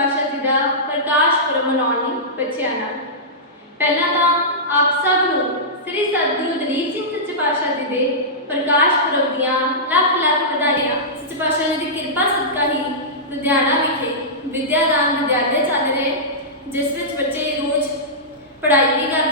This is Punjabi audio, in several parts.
ਪਾਸ਼ਾ ਜੀ ਦਾ ਪ੍ਰਕਾਸ਼ ਪੁਰਬ ਮਨਾਉਣ ਲਈ ਬੱਚਿਆਂ ਨਾਲ। ਪਹਿਲਾਂ ਤਾਂ ਆਪ ਸਭ ਨੂੰ ਸ੍ਰੀ ਸਤਿਗੁਰੂ ਦਲੀਪ ਸਿੰਘ ਸੱਚੇ ਪਾਸ਼ਾ ਜੀ ਦੇ ਪ੍ਰਕਾਸ਼ ਪੁਰਬ ਦੀਆਂ ਲੱਖ ਲੱਖ ਵਧਾਈਆਂ। ਸੱਚੇ ਪਾਸ਼ਾ ਜੀ ਦੀ ਕਿਰਪਾ ਸਦਕਾ ਹੀ ਲੁਧਿਆਣਾ ਵਿਖੇ ਵਿਦਿਆਦਾਨ ਵਿਦਿਆਲਿਆ ਚੱਲ ਰਹੇ ਜਿਸ ਵਿੱਚ ਬੱਚੇ ਰੋਜ਼ ਪੜ੍ਹਾਈ ਵੀ ਕਰ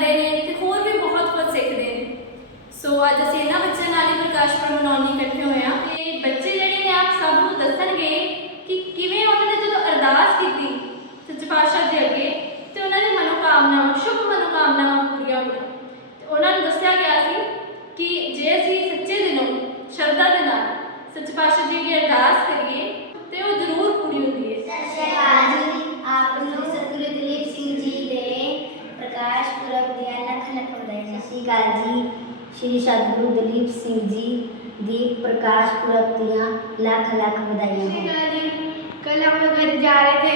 ਸਤਿ ਸ਼੍ਰੀ ਅਕਾਲ ਜੀ ਸ਼੍ਰੀ ਸਤਿਗੁਰੂ ਦਲੀਪ ਸਿੰਘ ਜੀ ਦੀ ਪ੍ਰਕਾਸ਼ ਪੁਰਬ ਦੀਆਂ ਲੱਖ ਲੱਖ ਵਧਾਈਆਂ ਹੋਣ जी कल हम लोग घर जा रहे थे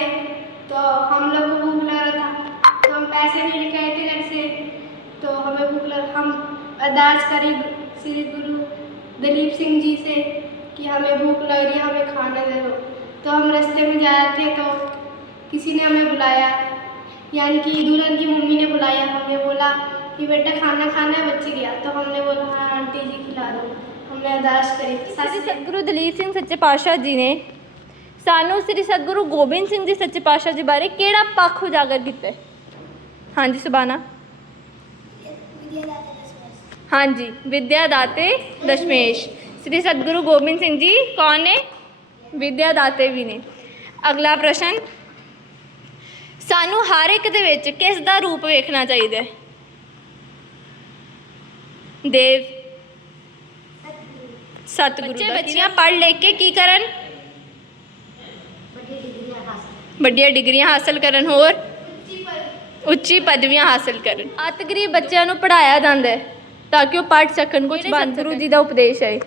तो हम लोग को भूख लग रहा था तो हम पैसे भी लेके आए थे घर से तो हमें भूख लग हम अरदास करी श्री गुरु दलीप सिंह जी से कि हमें भूख लग रही है हमें खाना दे दो तो हम रास्ते में जा रहे थे तो किसी ने हमें बुलाया यानी कि दुल्हन की मम्मी ने बुलाया हमने बोला कि बेटा खाना खाना है बच्चे गया तो हमने बोला हाँ आंटी जी खिला दो हमने अरदास करी ਸ੍ਰੀ ਸਤਿਗੁਰੂ ਦਲੀਪ ਸਿੰਘ ਸੱਚੇ ਪਾਤਸ਼ਾਹ ਜੀ ਨੇ ਸਾਨੂੰ ਸ੍ਰੀ ਸਤਿਗੁਰੂ ਗੋਬਿੰਦ ਸਿੰਘ ਜੀ ਸੱਚੇ ਪਾਤਸ਼ਾਹ ਜੀ ਬਾਰੇ ਕਿਹੜਾ ਪੱਖ ਉਜਾਗਰ ਕੀਤਾ ਹੈ? ਹਾਂਜੀ ਸੁਬਾਨਾ ਹਾਂਜੀ ਵਿਦਿਆ ਦਾਤੇ ਦਸ਼ਮੇਸ਼ ਸ੍ਰੀ ਸਤਿਗੁਰੂ ਗੋਬਿੰਦ ਸਿੰਘ ਜੀ ਕੌਣ ਨੇ ਵਿਦਿਆ ਦਾਤੇ ਵੀ ਨੇ ਅਗਲਾ ਪ੍ਰਸ਼ਨ ਸਾਨੂੰ ਹਰ ਇੱਕ ਦੇ ਵਿੱਚ ਕਿਸ ਦਾ ਰੂਪ ਵੇਖਣਾ ਚਾਹੀਦਾ ਹੈ ਦੇਵ। ਸਤਿਗੁਰੂ ਬੱਚੇ ਬੱਚੀਆਂ ਪੜ੍ਹ ਲਿਖ ਕੇ ਕੀ ਕਰਨ? ਵੱਡੀਆਂ ਡਿਗਰੀਆਂ ਹਾਸਲ ਕਰਨ ਹੋਰ? ਉੱਚੀ ਪਦਵੀਆਂ ਹਾਸਲ ਕਰਨ। ਅਤ ਗਰੀਬ ਬੱਚਿਆਂ ਨੂੰ ਪੜਾਇਆ ਜਾਂਦਾ ਹੈ ਤਾਂ ਕਿ ਉਹ ਪੜ੍ਹ ਸਕਣ ਕੁਝ ਬਣ ਗੁਰੂ ਜੀ ਦਾ ਉਪਦੇਸ਼ ਹੈ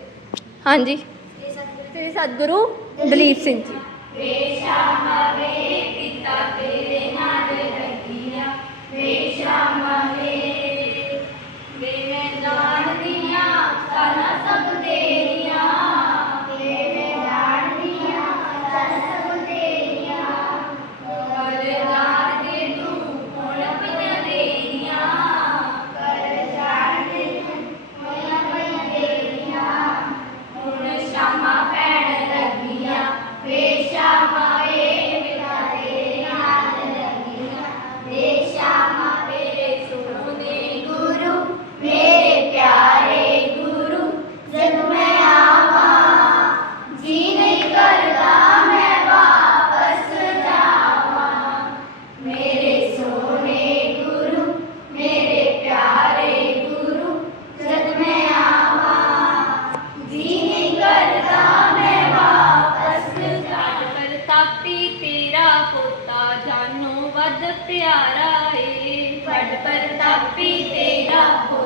ਹਾਂਜੀ। ਸ੍ਰੀ ਸਤਿਗੁਰੂ ਦਲੀਪ ਸਿੰਘ ਜੀ। ਜਾਵਾਂ ਤੇਰਾ ਪੋਤਾ ਜਾਨੋ ਵੱਧ ਪਿਆਰਾ ਏ। ਵੱਡ ਪ੍ਰਤਾਪੀ ਤੇਰਾ ਪੋਤਾ